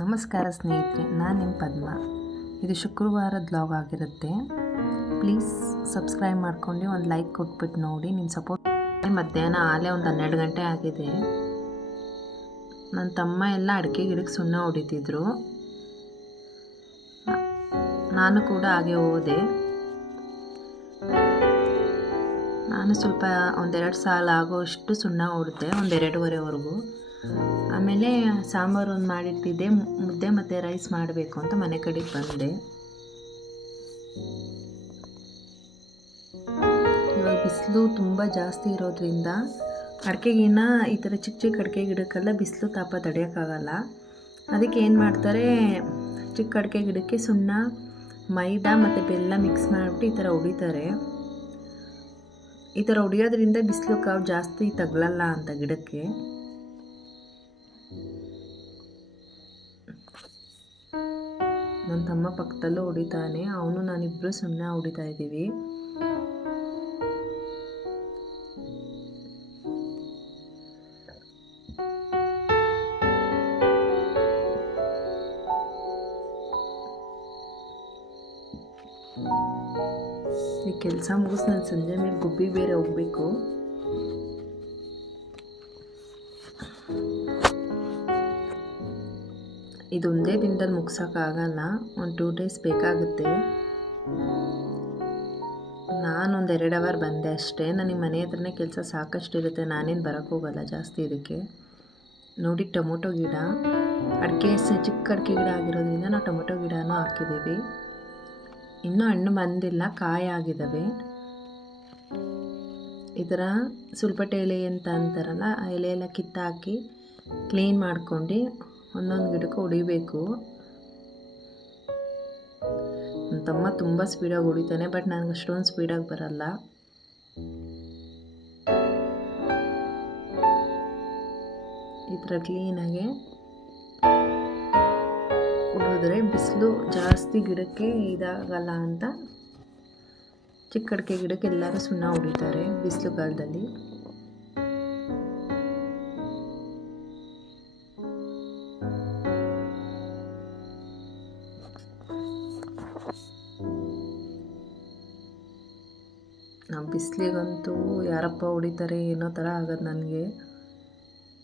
ನಮಸ್ಕಾರ ಸ್ನೇಹಿತರೆ, ನಾನು ನಿಮ್ಮ ಪದ್ಮ. ಇದು ಶುಕ್ರವಾರದ ಬ್ಲಾಗ್ ಆಗಿರುತ್ತೆ. ಪ್ಲೀಸ್ ಸಬ್ಸ್ಕ್ರೈಬ್ ಮಾಡ್ಕೊಂಡು ಒಂದು ಲೈಕ್ ಕೊಟ್ಬಿಟ್ಟು ನೋಡಿ ನಿಮ್ಮ ಸಪೋರ್ಟ್ ಮಧ್ಯಾಹ್ನ ಆಲೇ ಒಂದು ಹನ್ನೆರಡು ಗಂಟೆ ಆಗಿದೆ. ನನ್ನ ತಮ್ಮ ಎಲ್ಲ ಅಡಿಕೆ ಗಿಡಕ್ಕೆ ಸುಣ್ಣ ಹೊಡಿತಿದ್ರು. ನಾನು ಕೂಡ ಹಾಗೆ ಹೋದೆ. ನಾನು ಸ್ವಲ್ಪ ಒಂದೆರಡು ಸಾಲ ಆಗೋಷ್ಟು ಸುಣ್ಣ ಹೊಡೆದೆ ಒಂದೆರಡೂವರೆವರೆಗೂ ಆಮೇಲೆ ಸಾಂಬಾರು ಒಂದು ಮಾಡಿಟ್ಟಿದ್ದೆ ಮುದ್ದೆ ಮತ್ತು ರೈಸ್ ಮಾಡಬೇಕು ಅಂತ ಮನೆ ಕಡೆಗೆ ಬಂದೆ. ಇವಾಗ ಬಿಸಿಲು ತುಂಬ ಜಾಸ್ತಿ ಇರೋದ್ರಿಂದ ಅಡಿಕೆಗಿನ್ನ ಈ ಥರ ಚಿಕ್ಕ ಚಿಕ್ಕ ಅಡಿಕೆ ಗಿಡಕ್ಕೆಲ್ಲ ಬಿಸಿಲು ತಾಪ ತಡೆಯೋಕ್ಕಾಗಲ್ಲ ಅದಕ್ಕೆ ಏನು ಮಾಡ್ತಾರೆ ಚಿಕ್ಕ ಅಡಿಕೆ ಗಿಡಕ್ಕೆ ಸುಣ್ಣ, ಮೈದಾ ಮತ್ತು ಬೆಲ್ಲ ಮಿಕ್ಸ್ ಮಾಡಿಬಿಟ್ಟು ಈ ಥರ ಹೊಡಿತಾರೆ ಈ ಥರ ಹೊಡಿಯೋದ್ರಿಂದ ಬಿಸಿಲು ಕಾವು ಜಾಸ್ತಿ ತಗಲಲ್ಲ ಅಂತ ಗಿಡಕ್ಕೆ. ತಮ್ಮ ಪಕ್ಕದಲ್ಲೂ ಹೊಡಿತಾನೆ. ಅವನು ನಾನಿಬ್ಬರು ಸುಮ್ಮನೆ ಹೊಡಿತಾ ಇದ್ದೀವಿ. ಈ ಕೆಲಸ ಮುಗಿಸ್ ನಾನು ಸಂಜೆ ಮೇಲೆ ಗುಬ್ಬಿ ಬೇರೆ ಹೋಗಬೇಕು. ಇದೊಂದೇ ದಿನದಲ್ಲಿ ಮುಗ್ಸೋಕ್ಕಾಗಲ್ಲ ಒಂದು ಟೂ ಡೇಸ್ ಬೇಕಾಗುತ್ತೆ. ನಾನೊಂದು ಎರಡು ಅವರ್ ಬಂದೆ ಅಷ್ಟೇ. ನನಗೆ ಮನೆ ಹತ್ರನೇ ಕೆಲಸ ಸಾಕಷ್ಟು ಇರುತ್ತೆ ನಾನೇನು ಬರೋಕ್ಕೆ ಹೋಗಲ್ಲ ಜಾಸ್ತಿ ಇದಕ್ಕೆ. ನೋಡಿ, ಟೊಮೊಟೊ ಗಿಡ. ಅಡಿಕೆ ಚಿಕ್ಕ ಅಡಿಕೆ ಗಿಡ ಆಗಿರೋದ್ರಿಂದ ನಾವು ಟೊಮೊಟೊ ಗಿಡನೂ ಹಾಕಿದ್ದೀವಿ. ಇನ್ನೂ ಹಣ್ಣು ಬಂದಿಲ್ಲ. ಕಾಯಿ ಆಗಿದ್ದಾವೆ ಈ ಥರ ಸ್ವಲ್ಪ ಎಲೆ ಅಂತ ಅಂತಾರಲ್ಲ, ಆ ಎಲೆ ಎಲ್ಲ ಕಿತ್ತಾಕಿ ಕ್ಲೀನ್ ಮಾಡ್ಕೊಂಡು ಒಂದೊಂದು ಗಿಡಕ್ಕೆ ಹೊಡಿಬೇಕು ನನ್ನ ತಮ್ಮ ತುಂಬ ಸ್ಪೀಡಾಗಿ ಹೊಡಿತಾನೆ ಬಟ್ ನನಗೆ ಅಷ್ಟೊಂದು ಸ್ಪೀಡಾಗಿ ಬರಲ್ಲ. ಈ ಥರ ಕ್ಲೀನಾಗೆ ಹೊಡಿದ್ರೆ ಬಿಸಿಲು ಜಾಸ್ತಿ ಗಿಡಕ್ಕೆ ಇದಾಗಲ್ಲ ಅಂತ. ಚಿಕ್ಕಡಿಕೆ ಗಿಡಕ್ಕೆ ಎಲ್ಲರೂ ಸುಣ್ಣ ಹೊಡಿತಾರೆ ಬಿಸಿಲು ಬಿಸಿಲಿಗಂತೂ ಯಾರಪ್ಪ ಹೊಡಿತಾರೆ ಏನೋ ಥರ ಆಗೋದು ನನಗೆ.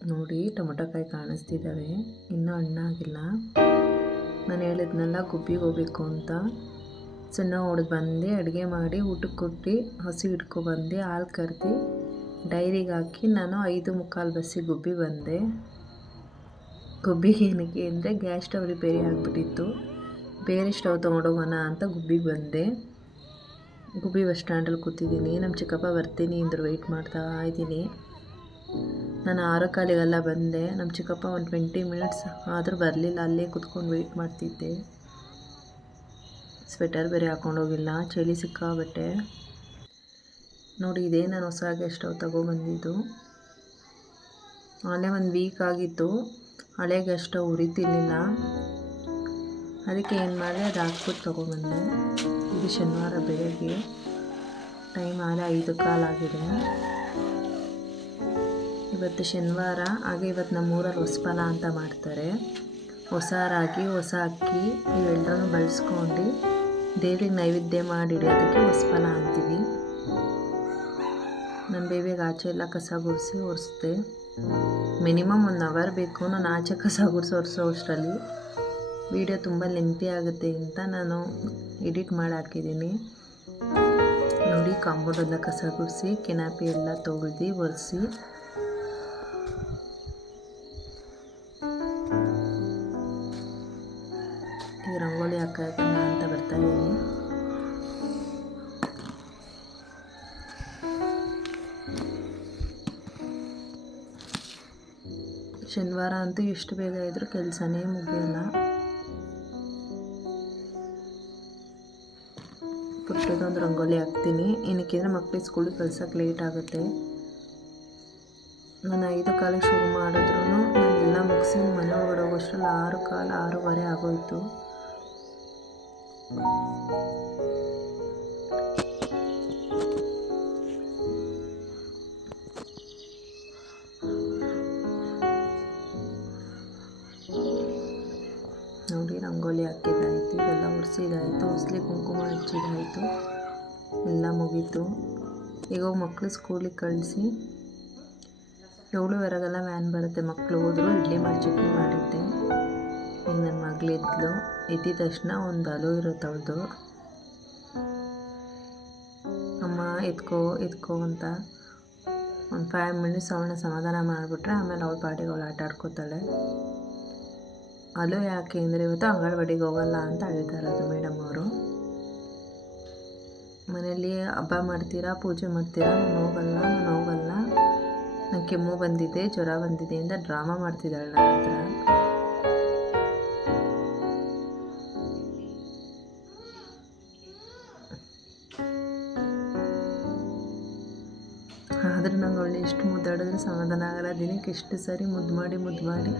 ನೋಡಿ ಟೊಮೊಟೊಕಾಯಿ ಕಾಣಿಸ್ತಿದ್ದಾವೆ. ಇನ್ನೂ ಹಣ್ಣಾಗಿಲ್ಲ ನಾನು ಹೇಳಿದ್ನಲ್ಲ ಗುಬ್ಬಿಗೆ ಹೋಗ್ಬೇಕು ಅಂತ. ಸಣ್ಣ ಹೊಡೆದು ಬಂದು, ಅಡುಗೆ ಮಾಡಿ ಊಟಕ್ಕೆ ಕೊಟ್ಟು ಹಸಿ ಬಂದು, ಹಾಲು ಕರೆದು ಡೈರಿಗೆ ಹಾಕಿ ನಾನು ಐದು ಮುಕ್ಕಾಲು ಬಸ್ಸಿಗೆ ಗುಬ್ಬಿ ಬಂದೆ. ಗುಬ್ಬಿಗೆ ಏನಕ್ಕೆ ಅಂದರೆ ಗ್ಯಾಸ್ ಸ್ಟವ್ ರಿಪೇರಿ ಆಗಿಬಿಟ್ಟಿತ್ತು. ಬೇರೆ ಸ್ಟವ್ ತೊಗೊಂಡೋಗೋಣ ಅಂತ ಗುಬ್ಬಿಗೆ ಬಂದೆ. ಗುಬ್ಬಿ ಬಸ್ ಸ್ಟ್ಯಾಂಡಲ್ಲಿ ಕೂತಿದ್ದೀನಿ. ನಮ್ಮ ಚಿಕ್ಕಪ್ಪ ಬರ್ತೀನಿ ಅಂದರು ವೆಯ್ಟ್ ಮಾಡ್ತಾ ಇದ್ದೀನಿ. ನಾನು ಆರು ಕಾಲಿಗೆಲ್ಲ ಬಂದೆ. ನಮ್ಮ ಚಿಕ್ಕಪ್ಪ ಒಂದು ಟ್ವೆಂಟಿ ಮಿನಿಟ್ಸ್ ಆದರೂ ಬರಲಿಲ್ಲ. ಅಲ್ಲೇ ಕುತ್ಕೊಂಡು ವೆಯ್ಟ್ ಮಾಡ್ತಿದ್ದೆ. ಸ್ವೆಟರ್ ಬೇರೆ ಹಾಕ್ಕೊಂಡೋಗಿಲ್ಲ ಚಳಿ ಸಿಕ್ಕಾಬಟ್ಟೆ ನೋಡಿ, ಇದೇ ನಾನು ಹೊಸ ಗೆಸ್ಟ್ ಸ್ಟವ್ ತಗೊಬಂದಿದ್ದು. ಅಲ್ಲೇ ಒಂದು ವೀಕ್ ಆಗಿತ್ತು. ಹಳೆ ಸ್ಟವ್ ಉರಿತಿರ್ಲಿಲ್ಲ. ಅದಕ್ಕೆ ಏನು ಮಾಡಿದೆ, ಅದು ಹಾಕ್ಬಿಟ್ಟು ತೊಗೊಬಂದೆ ಇದು ಶನಿವಾರ ಬೆಳಗ್ಗೆ. ಟೈಮ್ ಆದರೆ ಐದು ಕಾಲಾಗಿದೆ ಇವತ್ತು ಶನಿವಾರ, ಹಾಗೆ ಇವತ್ತು ನಮ್ಮೂರಲ್ಲಿ ಹೊಸಫಲ ಅಂತ ಮಾಡ್ತಾರೆ. ಹೊಸ ರಾಗಿ, ಹೊಸ ಅಕ್ಕಿ ಇವೆಲ್ಲರೂ ಬಳಸ್ಕೊಂಡು ದೇವ್ರಿಗೆ ನೈವೇದ್ಯ ಮಾಡಿ ಇಡೋದಕ್ಕೆ ಹೊಸಫಲ ಅಂತೀವಿ. ನನ್ನ ಬೇಬಿಗೆ ಆಚೆ ಎಲ್ಲ ಕಸ ಗುಡಿಸಿ ಒರೆಸ್ದೆ. ಮಿನಿಮಮ್ ಒನ್ ಅವರ್ ಬೇಕು, ನಾನು ಆಚೆ ಕಸ ಗುಡಿಸಿ ಒರೆಸೋ ಅಷ್ಟರಲ್ಲಿ. ವಿಡಿಯೋ ತುಂಬ ಲೆಂತಿ ಆಗುತ್ತೆ ಅಂತ ನಾನು ಎಡಿಟ್ ಮಾಡಿ ಹಾಕಿದ್ದೀನಿ ನೋಡಿ, ಕಾಂಪೌಂಡೆಲ್ಲ ಕಸ ಗುಡಿಸಿ, ಕೆನಾಪಿ ಎಲ್ಲ ತೊಗೊಳ್ದು ಒರೆಸಿ. ಈಗ ರಂಗೋಲಿ ಹಾಕೋಣ ಅಂತ ಬರ್ತಾ ಇದ್ದೀನಿ. ಶನಿವಾರ ಅಂತೂ ಎಷ್ಟು ಬೇಗ ಇದ್ರೂ ಕೆಲಸನೇ ಮುಗಿಯಲ್ಲ. ಪುಟ್ಟದೊಂದು ರಂಗೋಲಿ ಹಾಕ್ತೀನಿ. ಏನಕ್ಕಿದ್ರೆ ಮಕ್ಳಿಗೆ ಸ್ಕೂಲಿಗೆ ಕಳ್ಸೋಕೆ ಲೇಟ್ ಆಗುತ್ತೆ. ನಾನು ಐದು ಕಾಲಿಗೆ ಶುರು ಮಾಡಿದ್ರು ನಾನೆಲ್ಲ ಮುಗಿಸಿ ಮನೆ ಒಳಗಡೆ ಹೋಗೋಷ್ಟರಲ್ಲಿ ಆರು ಕಾಲು ಆರೂವರೆ ಆಗೋಯ್ತು. ಕುಂಕುಮ ಆಯಿತು ಎಲ್ಲ ಮುಗೀತು. ಈಗ ಮಕ್ಕಳು ಸ್ಕೂಲಿಗೆ ಕಳಿಸಿ ಏಳುವರೆಗೆಲ್ಲ ವ್ಯಾನ್ ಬರುತ್ತೆ. ಮಕ್ಕಳು ಹೋದ್ರು ಇಡ್ಲಿ ಮಾಡಿ, ಚಟ್ನಿ ಮಾಡಿದ್ದೆ. ಈಗ ನನ್ನ ಮಗಳಿದ್ಲು ಎದ್ದಿದ ತಕ್ಷಣ ಒಂದು ಅಲು ಇರುತ್ತೆ ಅವಳದು. ಅಮ್ಮ ಎತ್ಕೋ ಎತ್ಕೋ ಅಂತ ಒಂದು ಫೈವ್ ಮಿನಿಟ್ಸ್ ಅವಳನ್ನ ಸಮಾಧಾನ ಮಾಡಿಬಿಟ್ರೆ ಆಮೇಲೆ ಅವಳ ಪಾಟಿಗೆ ಅವಳು ಆಟ ಆಡ್ಕೋತಾಳೆ. ಅಲು ಯಾಕೆ ಅಂದರೆ ಇವತ್ತು ಅಂಗನವಾಡಿಗೆ ಹೋಗಲ್ಲ ಅಂತ ಹೇಳ್ತಾ ಇರೋದು ಮೇಡಮ್ ಅವರು. ಮನೇಲಿ ಹಬ್ಬ ಮಾಡ್ತೀರಾ, ಪೂಜೆ ಮಾಡ್ತೀರಾ? ನಾನು ಹೋಗಲ್ಲ ನಾನು ಹೋಗಲ್ಲ. ನಾನು ಕೆಮ್ಮು ಬಂದಿದೆ, ಜ್ವರ ಬಂದಿದೆ ಅಂತ ಡ್ರಾಮಾ ಮಾಡ್ತಿದ್ದಾಳೆ ನನ್ನ ಹತ್ರ. ಆದರೂ ನಂಗೆ ಒಳ್ಳೆ ಎಷ್ಟು ಮುದ್ದಾಡಿದ್ರೆ ಸಮಾಧಾನ ಆಗಲ್ಲ. ದಿನಕ್ಕೆ ಎಷ್ಟು ಸರಿ ಮುದ್ದು ಮಾಡಿ ಮುದ್ದು ಮಾಡಿ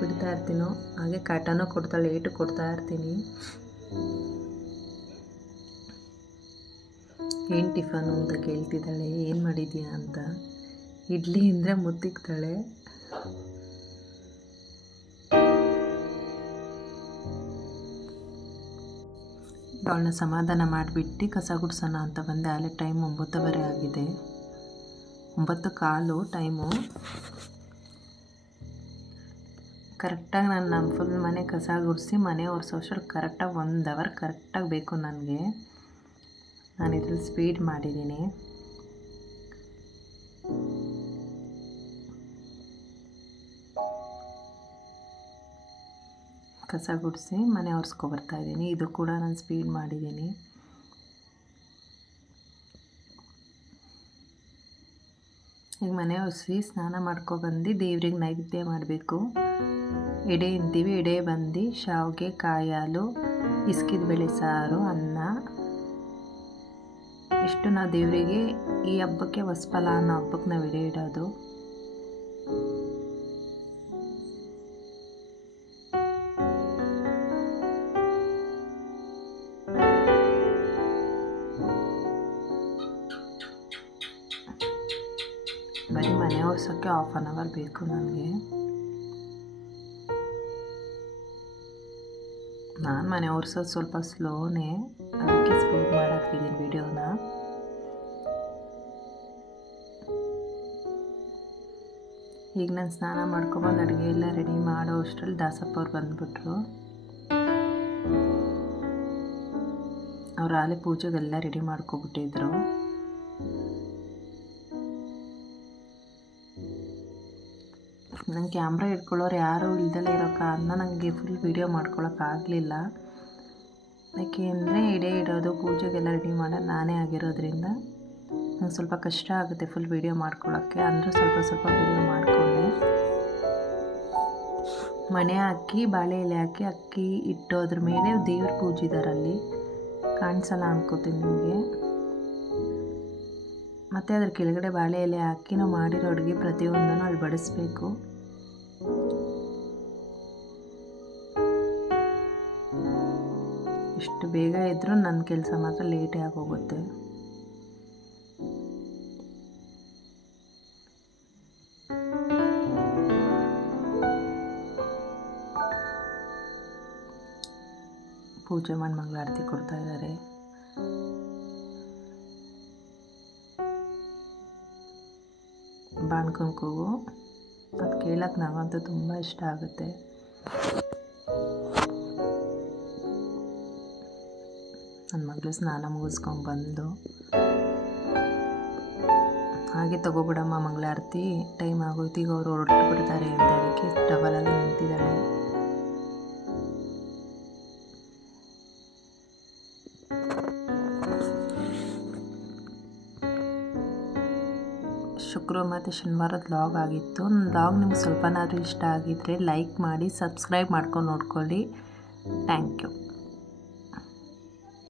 ಬಿಡ್ತಾ ಇರ್ತೀನೋ, ಹಾಗೆ ಕಾಟನೂ ಕೊಡ್ತಾಳೆ, ಏಟು ಕೊಡ್ತಾ ಇರ್ತೀನಿ. ಏನು ಟಿಫನು ಅಂತ ಕೇಳ್ತಿದ್ದಾಳೆ, ಏನು ಮಾಡಿದ್ಯಾ ಅಂತ. ಇಡ್ಲಿ ಅಂದರೆ ಮುತ್ತಿಕ್ತಾಳೆ ಅವಳನ್ನ ಸಮಾಧಾನ ಮಾಡಿಬಿಟ್ಟು ಕಸ ಗುಡ್ಸೋಣ ಅಂತ ಬಂದೆ. ಅಲ್ಲಿ ಟೈಮ್ ಒಂಬತ್ತುವರೆ ಆಗಿದೆ. ಒಂಬತ್ತು ಕಾಲು ಟೈಮು. ಕರೆಕ್ಟಾಗಿ ನಾನು ನಮ್ಮ ಫುಲ್ ಮನೆ ಕಸ ಗುಡಿಸಿ ಮನೆ ಒರೆಸೋಷ್ಟ್ರಲ್ಲಿ ಕರೆಕ್ಟಾಗಿ ಒಂದು ಅವರ್ ಕರೆಕ್ಟಾಗಿ ಬೇಕು ನನಗೆ. ನಾನು ಇದ್ರಲ್ಲಿ ಸ್ಪೀಡ್ ಮಾಡಿದ್ದೀನಿ. ಕಸ ಗುಡಿಸಿ ಮನೆ ಒರೆಸ್ಕೊಬರ್ತಾ ಇದ್ದೀನಿ. ಇದು ಕೂಡ ನಾನು ಸ್ಪೀಡ್ ಮಾಡಿದ್ದೀನಿ. ಈಗ ಮನೆ ಒರೆಸಿ ಸ್ನಾನ ಮಾಡ್ಕೊಬಂದು ದೇವ್ರಿಗೆ ನೈವೇದ್ಯ ಮಾಡಬೇಕು. ಎಡೆ ಅಂತೀವಿ ಎಡೆ ಬಂದು ಶಾವಿಗೆ, ಕಾಯಿ ಹಾಲು, ಇಸ್ಕಿದ ಬೇಳೆ ಸಾರು, ಅನ್ನ. ಇಷ್ಟು ನಾವು ದೇವರಿಗೆ ಈ ಹಬ್ಬಕ್ಕೆ ಹೊಸ್ಫಲ ಅನ್ನೋ ಹಬ್ಬಕ್ಕೆ ನಾವು ಎಡೆ ಇಡೋದು. ಬರೀ ಮನೆ ಒರೆಸೋಕ್ಕೆ ಹಾಫ್ ಆನ್ ಅವರ್ ಬೇಕು ನನಗೆ. ನಾನು ಮನೆ ಒರೆಸೋದು ಸ್ವಲ್ಪ ಸ್ಲೋನೇ ಅದಕ್ಕೆ ಸ್ಪೀಡ್ ಮಾಡಾಕ್ತಿದ್ದೀನಿ ವಿಡಿಯೋನ. ಈಗ ನಾನು ಸ್ನಾನ ಮಾಡ್ಕೊಬಂದು ಅಡುಗೆ ಎಲ್ಲ ರೆಡಿ ಮಾಡೋ ಅಷ್ಟರಲ್ಲಿ ದಾಸಪ್ಪ ಅವ್ರು ಬಂದುಬಿಟ್ರು. ಅವ್ರು ಆಲೆ ಪೂಜೆಗೆಲ್ಲ ರೆಡಿ ಮಾಡ್ಕೊಬಿಟ್ಟಿದ್ರು. ನಂಗೆ ಕ್ಯಾಮ್ರಾ ಇಟ್ಕೊಳ್ಳೋರು ಯಾರೂ ಇಲ್ದಲೇ ಇರೋ ಕಾರಣ ನನಗೆ ಫುಲ್ ವೀಡಿಯೋ ಮಾಡ್ಕೊಳಕ್ಕಾಗಲಿಲ್ಲ ಯಾಕೆ ಅಂದರೆ ಇಡೇ ಇಡೋದು, ಪೂಜೆಗೆಲ್ಲ ರೆಡಿ ಮಾಡೋದು ನಾನೇ ಆಗಿರೋದ್ರಿಂದ ನಂಗೆ ಸ್ವಲ್ಪ ಕಷ್ಟ ಆಗುತ್ತೆ ಫುಲ್ ವೀಡಿಯೋ ಮಾಡ್ಕೊಳ್ಳೋಕ್ಕೆ. ಅಂದರೂ ಸ್ವಲ್ಪ ಸ್ವಲ್ಪ ವೀಡಿಯೋ ಮಾಡಿಕೊಂಡೆ. ಮಣೆ ಹಾಕಿ, ಬಾಳೆ ಎಲೆ ಹಾಕಿ, ಅಕ್ಕಿ ಇಟ್ಟೋದ್ರ ಮೇಲೆ ದೇವ್ರ ಪೂಜಿದಾರಲ್ಲಿ ಕಾಣಿಸಲ್ಲ ಅನ್ಕೋತೀನಿ ನಿಮಗೆ. ಮತ್ತು ಅದ್ರ ಕೆಳಗಡೆ ಬಾಳೆ ಎಲೆ ಹಾಕಿ ನಾವು ಮಾಡಿರೋ ಅಡುಗೆ ಪ್ರತಿಯೊಂದನ್ನು ಅಲ್ಲಿ ಬಡಿಸ್ಬೇಕು. ಇಷ್ಟು ಬೇಗ ಇದ್ದರೂ ನನ್ನ ಕೆಲಸ ಮಾತ್ರ ಲೇಟೇ ಆಗೋಗುತ್ತೆ. ಪೂಜೆ ಮಾಡಿ ಮಂಗಳಾರತಿ ಕೊಡ್ತಾ ಇದ್ದಾರೆ. ಬಾಣ್ಕೊಂಡು ಕೂಗು ಅದು ಕೇಳೋಕ್ಕೆ ನಾವಂತೂ ತುಂಬ ಇಷ್ಟ ಆಗುತ್ತೆ. ನನ್ನ ಮಗಳು ಸ್ನಾನ ಮುಗಿಸ್ಕೊಂಡು ಬಂದು. ಹಾಗೆ ತಗೋಬಿಡಮ್ಮ ಮಂಗಳಾರತಿ, ಟೈಮ್ ಆಗೋಯ್ತು, ಈಗ ಅವರು ಹೊರಟು ಬಿಡ್ತಾರೆ ಅಂತ ಅದಕ್ಕೆ ಟವಲಲ್ಲಿ ನಿಂತಿದ್ದಾಳೆ. ಶುಕ್ರವಾರ ಮತ್ತು ಶನಿವಾರದ ಲಾಗ್ ಆಗಿತ್ತು. ನನ್ನ ಲಾಗ್ ನಿಮ್ಗೆ ಸ್ವಲ್ಪನಾದರೂ ಇಷ್ಟ ಆಗಿದ್ದರೆ ಲೈಕ್ ಮಾಡಿ ಸಬ್ಸ್ಕ್ರೈಬ್ ಮಾಡ್ಕೊಂಡು ನೋಡ್ಕೊಳ್ಳಿ. Thank you